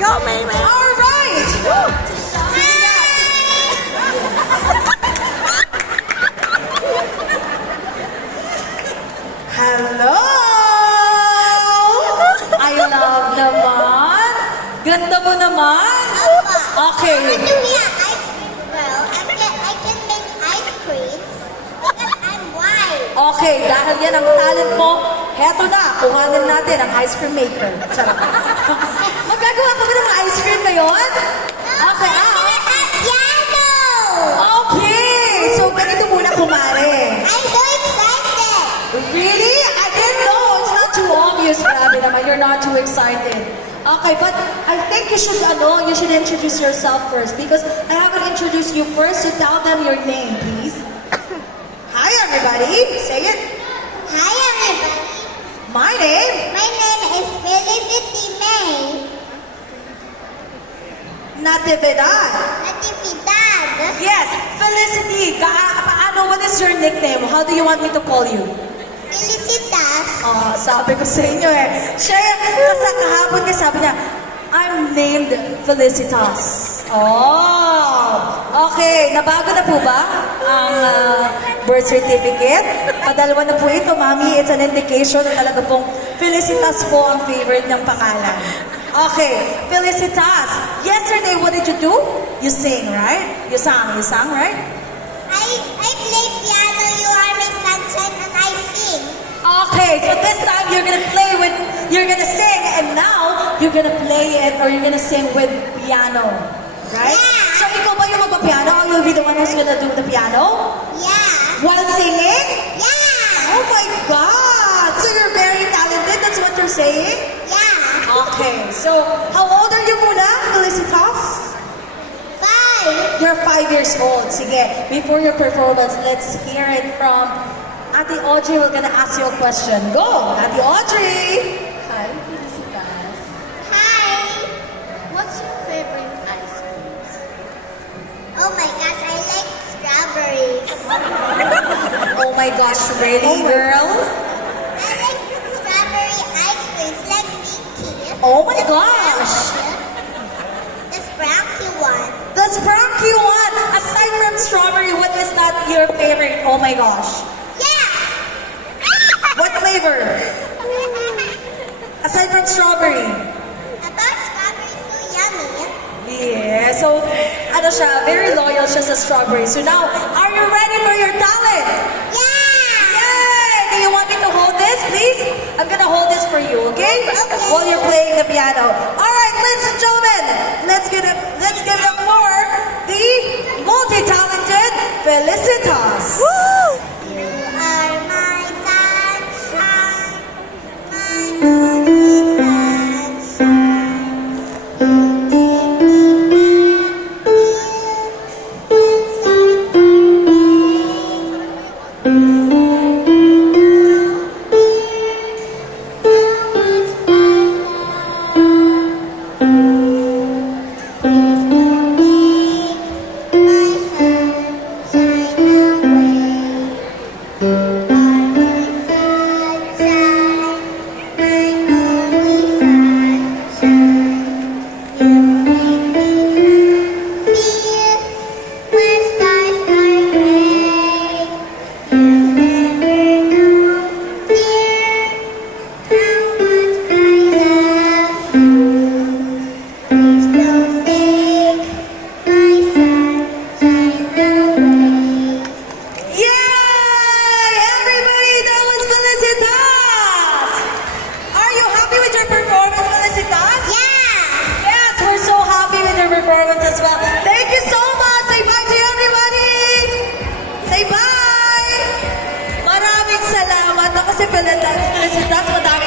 Go, baby! All right! Hello! I love naman. Ganda mo naman. Okay. I want to be an ice cream girl. I can make ice cream because I'm white. Okay, dahil yan ang talent mo, heto na, kuhanin natin ang ice cream maker. Charot. Magagawa ka ba ng mga ice cream ngayon? Okay, Piano! Okay, so ganito muna kumare. I'm so excited. Really? I didn't know. It's not too obvious. Grabe naman, you're not too excited. Okay, but I think you should introduce yourself first because I haven't introduced you first, so tell them your name, please. Hi, everybody. Say it. Hi, everybody. My name. My name is Felicity May Natividad. Natividad. Yes, Felicity. What is your nickname? How do you want me to call you? Felicitas. Sabi ko sa inyo eh. Siya, kahapon niya sabi niya, I'm named Felicitas. Okay. Nabago na po ba ang birth certificate? Padalawa na po ito, Mami. It's an indication na talaga pong Felicitas po ang favorite ng pangalan. Okay, Felicitas. Yesterday, what did you do? You sing, right? You sang, right? I play piano, you are my sunshine, and I sing. Okay, so this time you're gonna sing, and now you're gonna play it or you're gonna sing with piano, right? Yeah. So ikaw ba yung magpa-piano or you'll be the one who's gonna do the piano? Yeah. While singing? Yeah. Oh my God! So you're very talented, that's what you're saying? Yeah. Okay, so how old are you muna, Felicitas? 5. You're 5 years old. Sige, before your performance, let's hear it from Ate Audrey. We're gonna ask you a question. Go, Ate Audrey! Hi, Felicitas. Hi. What's your favorite ice cream? Oh my gosh, I like strawberries. Oh my gosh, really, girl? I like strawberry ice creams like Mickey. Oh my gosh! The Sprocky one. The Sprunky one! Aside from strawberry, what is that your favorite? Oh my gosh. Yeah. What flavor? Aside from strawberry? About strawberry, so yummy. Yeah, so ano siya, very loyal siya sa strawberry. So now, are you ready for your talent? Yeah. Yay! Do you want me to hold this, please? I'm gonna hold this for you, okay? Okay. While you're playing the piano. All right, ladies and gentlemen, let's